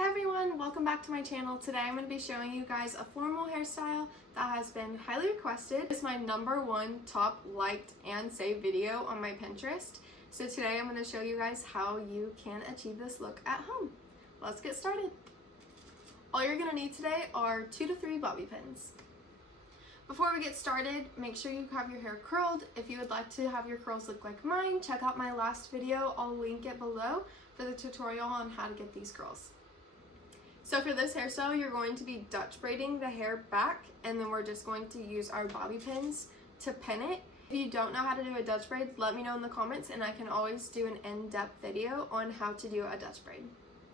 Hey everyone, welcome back to my channel. Today I'm going to be showing you guys a formal hairstyle that has been highly requested. It's my #1 top liked and saved video on my Pinterest. So today I'm going to show you guys how you can achieve this look at home. Let's get started. All you're going to need today are 2 to 3 bobby pins. Before we get started, make sure you have your hair curled. If you would like to have your curls look like mine, check out my last video. I'll link it below for the tutorial on how to get these curls. So for this hairstyle, you're going to be Dutch braiding the hair back, and then we're just going to use our bobby pins to pin it. If you don't know how to do a Dutch braid, let me know in the comments and I can always do an in-depth video on how to do a Dutch braid.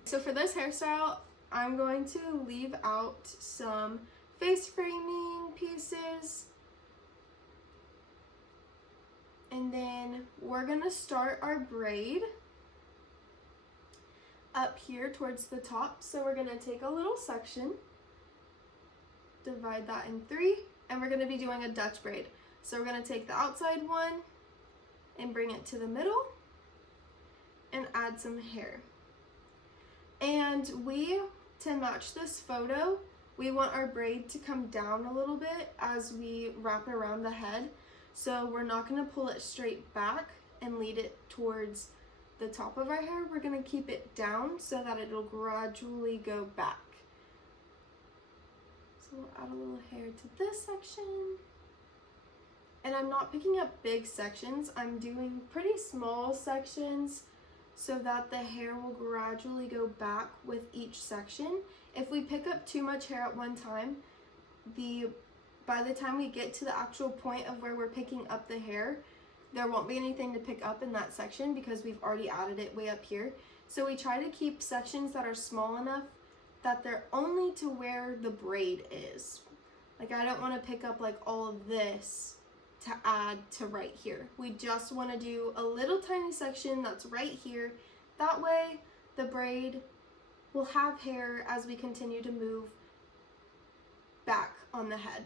So for this hairstyle, I'm going to leave out some face framing pieces. And then we're gonna start our braid up here towards the top. So we're gonna take a little section, divide that in 3, and we're gonna be doing a Dutch braid. So we're gonna take the outside one and bring it to the middle and add some hair. And to match this photo, we want our braid to come down a little bit as we wrap it around the head. So we're not gonna pull it straight back and lead it towards the top of our hair. We're gonna keep it down so that it'll gradually go back. So we'll add a little hair to this section. And I'm not picking up big sections, I'm doing pretty small sections so that the hair will gradually go back with each section. If we pick up too much hair at one time, by the time we get to the actual point of where we're picking up the hair, there won't be anything to pick up in that section because we've already added it way up here. So we try to keep sections that are small enough that they're only to where the braid is. Like I don't want to pick up like all of this to add to right here. We just want to do a little tiny section that's right here. That way the braid will have hair as we continue to move back on the head.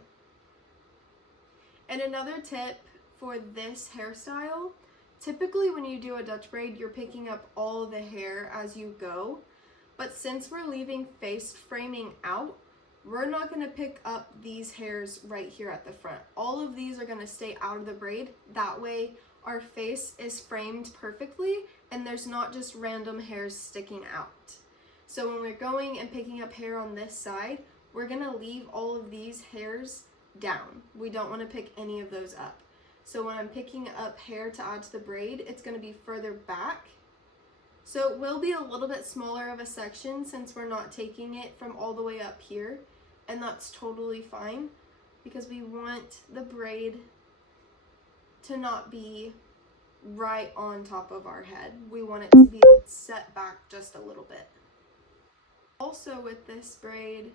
And another tip for this hairstyle, typically when you do a Dutch braid, you're picking up all the hair as you go. But since we're leaving face framing out, we're not gonna pick up these hairs right here at the front. All of these are gonna stay out of the braid. That way our face is framed perfectly and there's not just random hairs sticking out. So when we're going and picking up hair on this side, we're gonna leave all of these hairs down. We don't wanna pick any of those up. So when I'm picking up hair to add to the braid, it's gonna be further back. So it will be a little bit smaller of a section since we're not taking it from all the way up here, and that's totally fine because we want the braid to not be right on top of our head. We want it to be set back just a little bit. Also with this braid,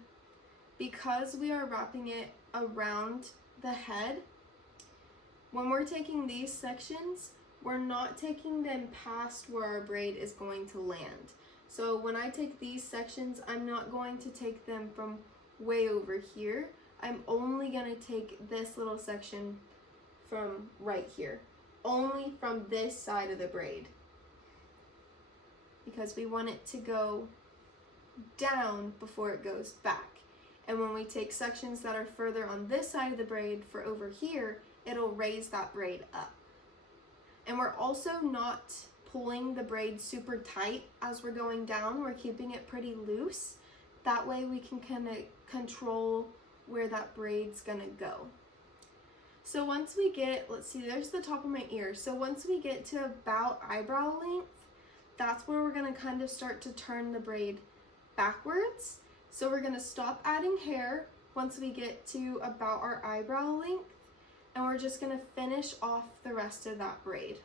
because we are wrapping it around the head, when we're taking these sections, we're not taking them past where our braid is going to land. So when I take these sections, I'm not going to take them from way over here. I'm only gonna take this little section from right here, only from this side of the braid, because we want it to go down before it goes back. And when we take sections that are further on this side of the braid for over here, it'll raise that braid up. And we're also not pulling the braid super tight as we're going down. We're keeping it pretty loose. That way we can kind of control where that braid's gonna go. So once we get, let's see, there's the top of my ear. So once we get to about eyebrow length, that's where we're gonna kind of start to turn the braid backwards. So we're gonna stop adding hair once we get to about our eyebrow length, and we're just gonna finish off the rest of that braid.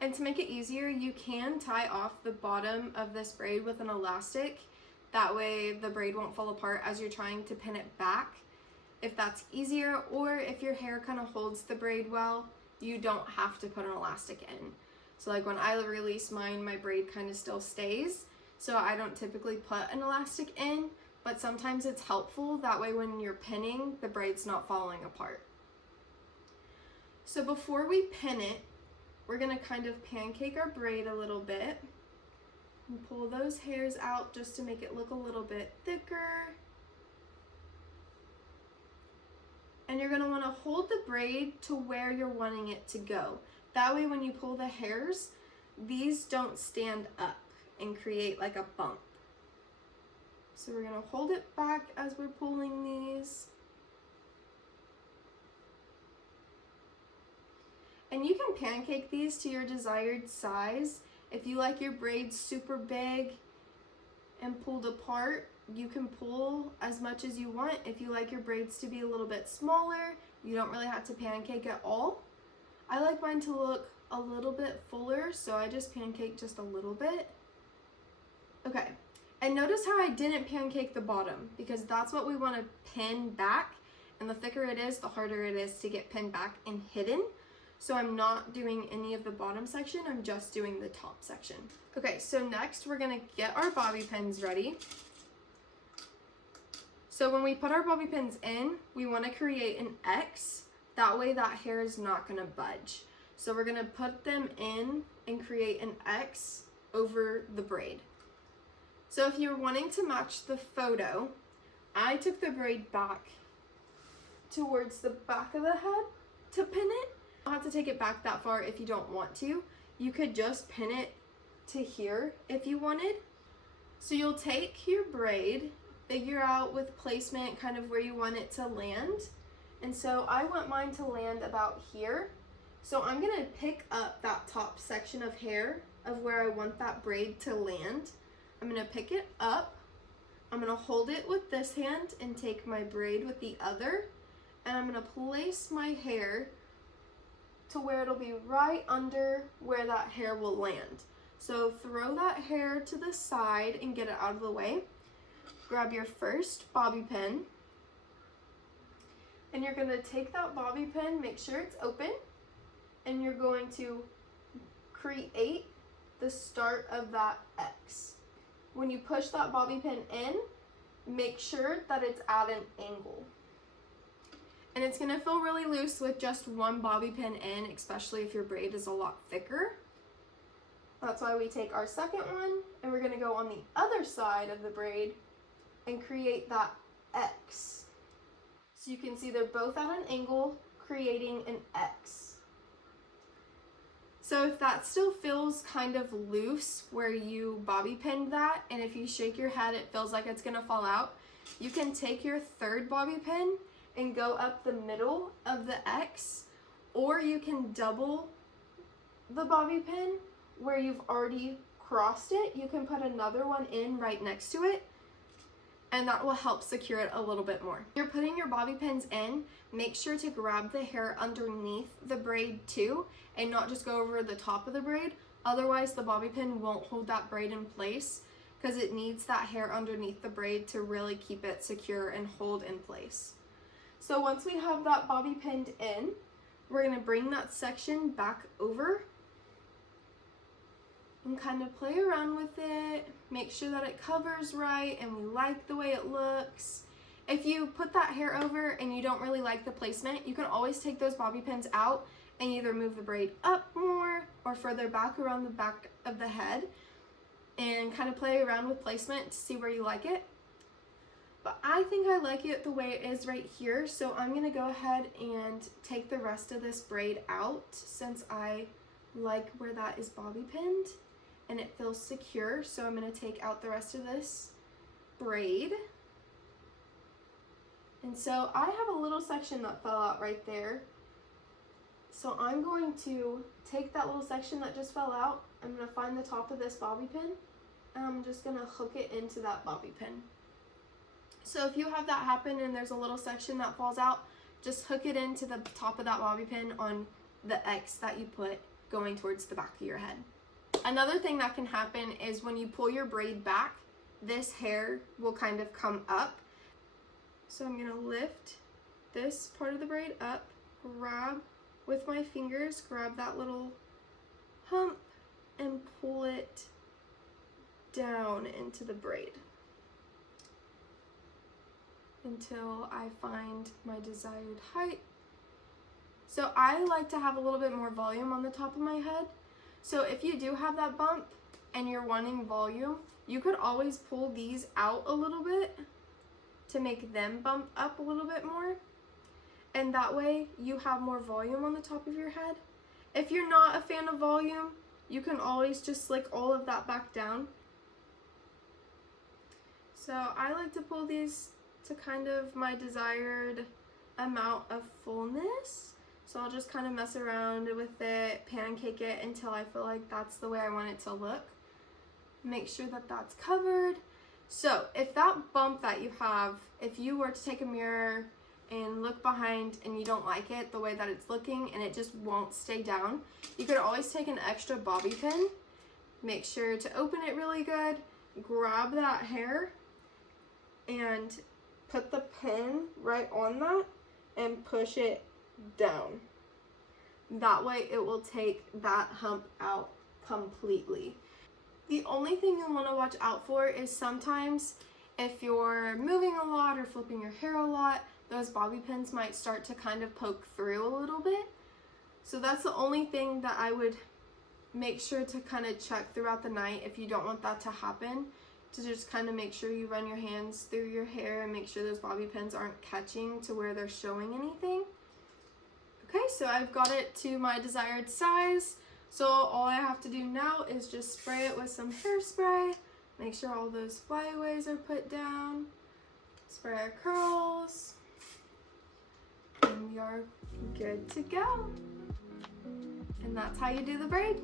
And to make it easier, you can tie off the bottom of this braid with an elastic. That way the braid won't fall apart as you're trying to pin it back, if that's easier, or if your hair kind of holds the braid well, you don't have to put an elastic in. So like when I release mine, my braid kind of still stays. So I don't typically put an elastic in, but sometimes it's helpful. That way when you're pinning, the braid's not falling apart. So before we pin it, we're gonna kind of pancake our braid a little bit and pull those hairs out just to make it look a little bit thicker. And you're gonna wanna hold the braid to where you're wanting it to go. That way when you pull the hairs, these don't stand up and create like a bump. So we're gonna hold it back as we're pulling these. And you can pancake these to your desired size. If you like your braids super big and pulled apart, you can pull as much as you want. If you like your braids to be a little bit smaller, you don't really have to pancake at all. I like mine to look a little bit fuller, so I just pancake just a little bit. Okay, and notice how I didn't pancake the bottom, because that's what we want to pin back, and the thicker it is, the harder it is to get pinned back and hidden. So I'm not doing any of the bottom section, I'm just doing the top section. Okay, so next we're gonna get our bobby pins ready. So when we put our bobby pins in, we wanna create an X. That way that hair is not gonna budge. So we're gonna put them in and create an X over the braid. So if you're wanting to match the photo, I took the braid back towards the back of the head to pin it. You don't have to take it back that far if you don't want to. You could just pin it to here if you wanted. So you'll take your braid, figure out with placement kind of where you want it to land. And so I want mine to land about here. So I'm gonna pick up that top section of hair of where I want that braid to land. I'm gonna pick it up. I'm gonna hold it with this hand and take my braid with the other. And I'm gonna place my hair to where it'll be right under where that hair will land. So throw that hair to the side and get it out of the way. Grab your first bobby pin, and you're gonna take that bobby pin, make sure it's open, and you're going to create the start of that X. When you push that bobby pin in, make sure that it's at an angle. And it's gonna feel really loose with just one bobby pin in, especially if your braid is a lot thicker. That's why we take our second one and we're gonna go on the other side of the braid and create that X. So you can see they're both at an angle, creating an X. So if that still feels kind of loose where you bobby pinned that, and if you shake your head it feels like it's gonna fall out, you can take your third bobby pin and go up the middle of the X, or you can double the bobby pin where you've already crossed it. You can put another one in right next to it, and that will help secure it a little bit more. You're putting your bobby pins in, make sure to grab the hair underneath the braid too, and not just go over the top of the braid. Otherwise the bobby pin won't hold that braid in place, because it needs that hair underneath the braid to really keep it secure and hold in place. So once we have that bobby pinned in, we're gonna bring that section back over and kind of play around with it, make sure that it covers right and we like the way it looks. If you put that hair over and you don't really like the placement, you can always take those bobby pins out and either move the braid up more or further back around the back of the head and kind of play around with placement to see where you like it. But I think I like it the way it is right here, so I'm gonna go ahead and take the rest of this braid out since I like where that is bobby pinned and it feels secure. So I'm gonna take out the rest of this braid. And so I have a little section that fell out right there. So I'm going to take that little section that just fell out, I'm gonna find the top of this bobby pin, and I'm just gonna hook it into that bobby pin. So if you have that happen and there's a little section that falls out, just hook it into the top of that bobby pin on the X that you put going towards the back of your head. Another thing that can happen is when you pull your braid back, this hair will kind of come up. So I'm gonna lift this part of the braid up, grab with my fingers, grab that little hump and pull it down into the braid until I find my desired height. So I like to have a little bit more volume on the top of my head. So if you do have that bump and you're wanting volume, you could always pull these out a little bit to make them bump up a little bit more. And that way you have more volume on the top of your head. If you're not a fan of volume, you can always just slick all of that back down. So I like to pull these to kind of my desired amount of fullness. So I'll just kind of mess around with it, pancake it until I feel like that's the way I want it to look. Make sure that that's covered. So if that bump that you have, if you were to take a mirror and look behind and you don't like it the way that it's looking and it just won't stay down, you could always take an extra bobby pin. Make sure to open it really good, grab that hair and put the pin right on that and push it down. That way it will take that hump out completely. The only thing you'll want to watch out for is sometimes if you're moving a lot or flipping your hair a lot, those bobby pins might start to kind of poke through a little bit. So that's the only thing that I would make sure to kind of check throughout the night if you don't want that to happen, to just kind of make sure you run your hands through your hair and make sure those bobby pins aren't catching to where they're showing anything. Okay, so I've got it to my desired size. So all I have to do now is just spray it with some hairspray. Make sure all those flyaways are put down. Spray our curls. And we are good to go. And that's how you do the braid.